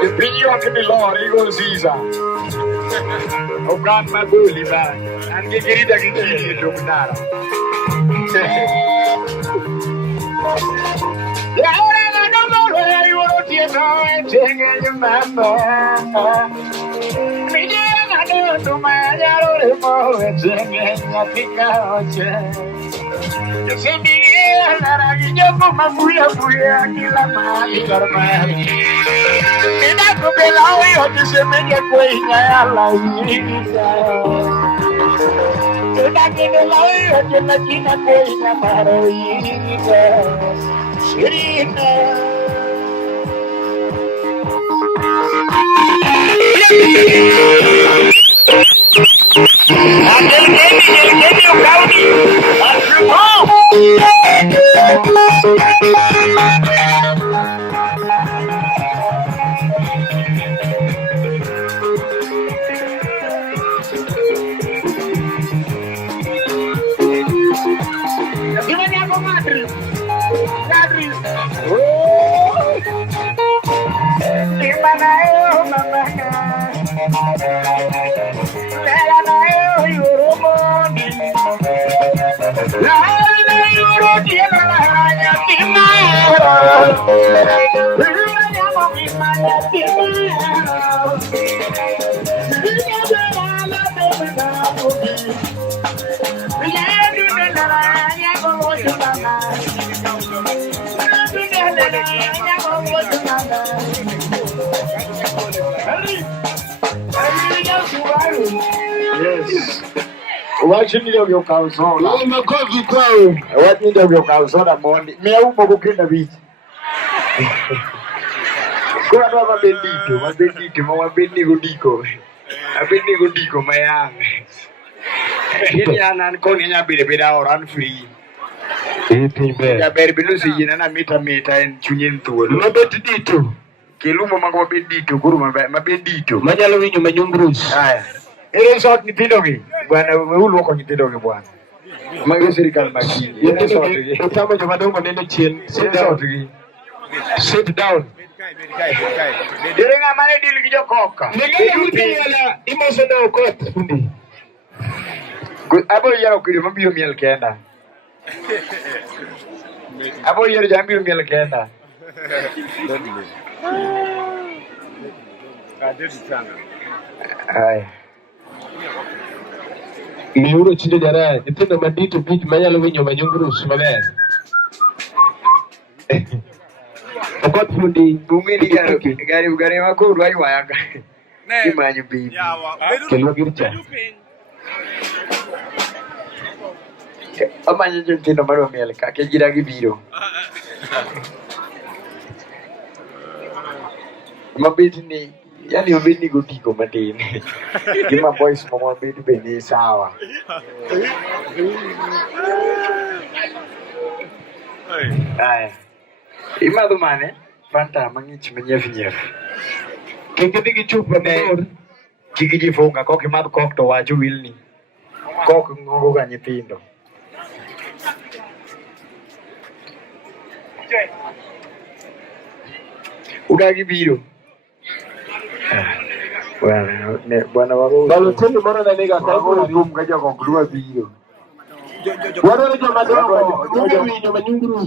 The opinion of the Lord, he goes Caesar. Oh God, my bully man. And get it again, Luminara. Yes. What you need of your calzone? Oh, my God, you go. What need of your calzone, Monday? Me, I won't go in the beach. Go on, my bendito, my bendigo. A bendigo, my young. Indian and Conia be a bit out and free. Ya berbilusi yinana mita and tunin to Mabedito. Kiluma Mabedito, Guru Mabedito. Majalo winyo manyumbrus. It is not Nitidogi when we will walk on Nitidogi one. My physical machine. Sit down. During a money deal with your coca. Good apple yellow could remember your milk canna. Apple yellow jammy milk canna. Aye. Miuro chinde jara, itendo madito bit mayalo winyo manyungrus maber. Okot fundi Bumili gari wako ruai wayaga. Imanyu bi. Kelo gircha. Amanyu jentino maro mielka ke jiragi biro. Mabiti ni yani mabiti gutiko matini. Gima boys mo mabiti beni sawa. Ay. Ima dumane fanta mangich menyef. Kekedi gichupa Ne kiki fonga koki mad kok to wacho wilni. Kok ngogo ga nyithindo. Udagi biro. Bueno, buona vago. Balo tendo moro na lega kai ko rum ga jogo grua biro. Waro jo madongo, winyo manyunguru.